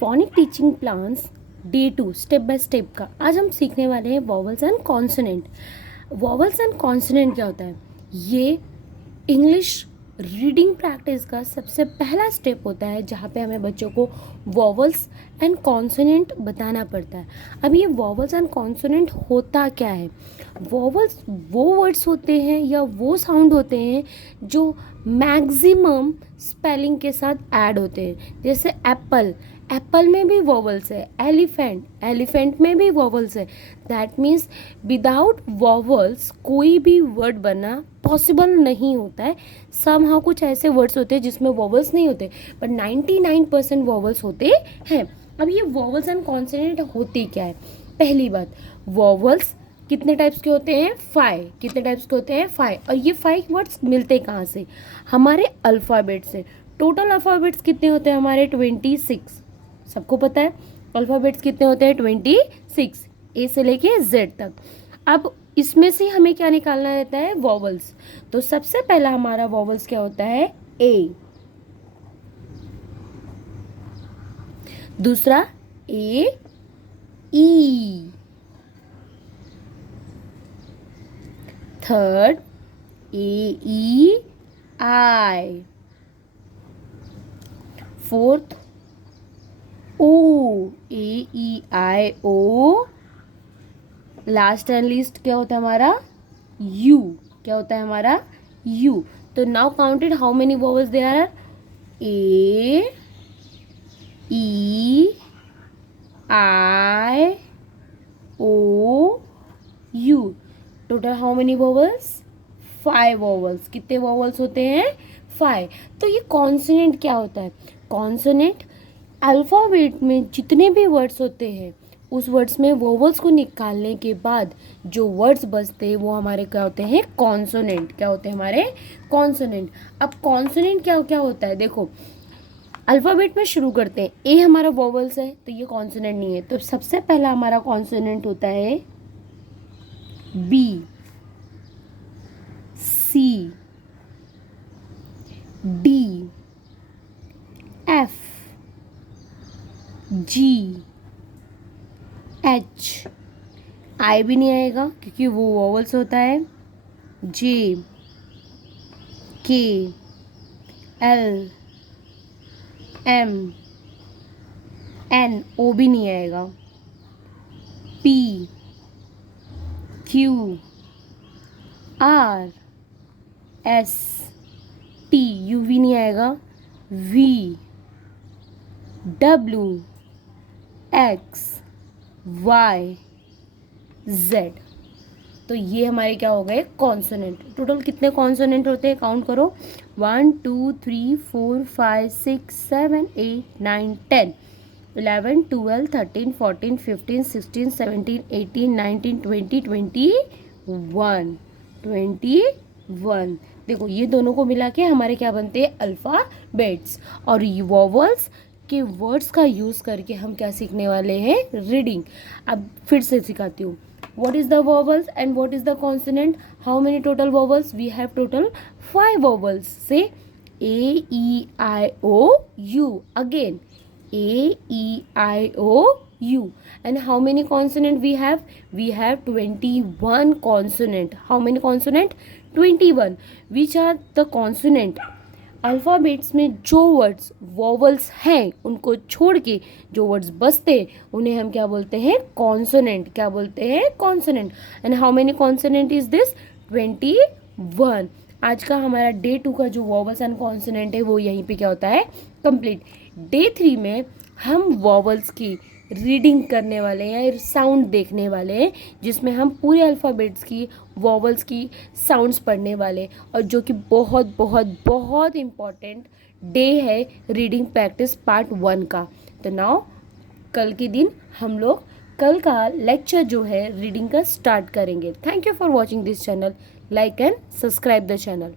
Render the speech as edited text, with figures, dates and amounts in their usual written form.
Phonic teaching plans day 2 step by step का आज हम सीखने वाले हैं vowels and consonant. Vowels and consonant क्या होता है? ये इंग्लिश रीडिंग प्रैक्टिस का सबसे पहला स्टेप होता है जहाँ पे हमें बच्चों को वॉवल्स एंड कॉन्सोनेंट बताना पड़ता है। अब ये वॉवल्स एंड कॉन्सोनेंट होता क्या है? वॉवल्स वो वर्ड्स होते हैं या वो साउंड होते हैं जो मैक्सिमम स्पेलिंग के साथ ऐड होते हैं। जैसे एप्पल, एप्पल में भी वॉवल्स है। एलिफेंट, एलिफेंट में भी वॉवल्स है। दैट मीन्स विदाउट वॉवल्स कोई भी वर्ड बनना पॉसिबल नहीं होता है। समहाउ कुछ ऐसे वर्ड्स होते हैं जिसमें वॉवल्स नहीं होते, बट 99% वॉवल्स होते हैं। अब ये वॉवल्स एंड कॉन्सोनेंट होते क्या है? पहली बात, वॉवल्स कितने टाइप्स के होते हैं? 5। कितने टाइप्स के होते हैं? 5। और ये 5 वर्ड्स मिलते कहाँ से? हमारे अल्फ़ाबेट से। टोटल अल्फ़ाबेट्स कितने होते हैं हमारे? 26। सबको पता है अल्फ़ाबेट्स कितने होते हैं? 26, ए से लेके जेड तक। अब इसमें से हमें क्या निकालना रहता है? वॉवल्स। तो सबसे पहला हमारा वॉवल्स क्या होता है? ए। दूसरा A E. Third A E I. Fourth O, A E I O. Last and least क्या होता है हमारा? यू। क्या होता है हमारा? यू। तो now counted how many vowels there are? A E I O U. Total how many vowels? 5 vowels. कितने वॉवल्स होते हैं? 5। तो ये कॉन्सोनेंट क्या होता है? कॉन्सोनेंट अल्फ़ाबेट में जितने भी वर्ड्स होते हैं उस वर्ड्स में वोवल्स को निकालने के बाद जो वर्ड्स बचते हैं वो हमारे क्या होते हैं? कॉन्सोनेंट। क्या होते हैं हमारे? कॉन्सोनेंट। अब कॉन्सोनेंट क्या क्या होता है? देखो, अल्फ़ाबेट में शुरू करते हैं। ए हमारा वोवल्स है तो ये कॉन्सोनेंट नहीं है। तो सबसे पहला हमारा कॉन्सोनेंट होता है बी, सी, डी, एफ, जी, एच। आई भी नहीं आएगा क्योंकि वो वॉवल्स होता है। जे, के, एल, एम, एन। ओ भी नहीं आएगा। P, Q, R, S, T. U भी नहीं आएगा। V, W, X, Y, Z. तो ये हमारे क्या हो गए? कॉन्सोनेंट। टोटल कितने कॉन्सोनेंट होते हैं? काउंट करो। 1 2 3 4 5 6 7 8 9 10 11 12 13 14 15 16 17 18 19 20 21 21। देखो, ये दोनों को मिला के हमारे क्या बनते हैं? अल्फ़ाबेट्स। और ये वॉवल्स के वर्ड्स का यूज़ करके हम क्या सीखने वाले हैं? रीडिंग। अब फिर से सिखाती हूँ। What is the vowels and what is the consonant? How many total vowels? We have total 5 vowels. Say A, E, I, O, U. Again, A, E, I, O, U. And how many consonant we have? We have 21 consonant. How many consonant? 21. Which are the consonant? Alphabets में जो words vowels हैं उनको छोड़ के जो words बचते हैं उन्हें हम क्या बोलते हैं? कॉन्सोनेंट। क्या बोलते हैं? Consonant. And how many consonant is this? 21। आज का हमारा डे 2 का जो वॉवल्स एंड कॉन्सोनेंट है वो यहीं पे क्या होता है? कंप्लीट। डे 3 में हम वॉवल्स की रीडिंग करने वाले हैं, साउंड देखने वाले हैं, जिसमें हम पूरे अल्फ़ाबेट्स की वॉवल्स की साउंड्स पढ़ने वाले, और जो कि बहुत बहुत बहुत इम्पॉर्टेंट डे है रीडिंग प्रैक्टिस पार्ट 1 का। तो नाउ कल के दिन हम लोग कल का लेक्चर जो है रीडिंग का स्टार्ट करेंगे। Thank you for watching this channel. Like and subscribe the channel.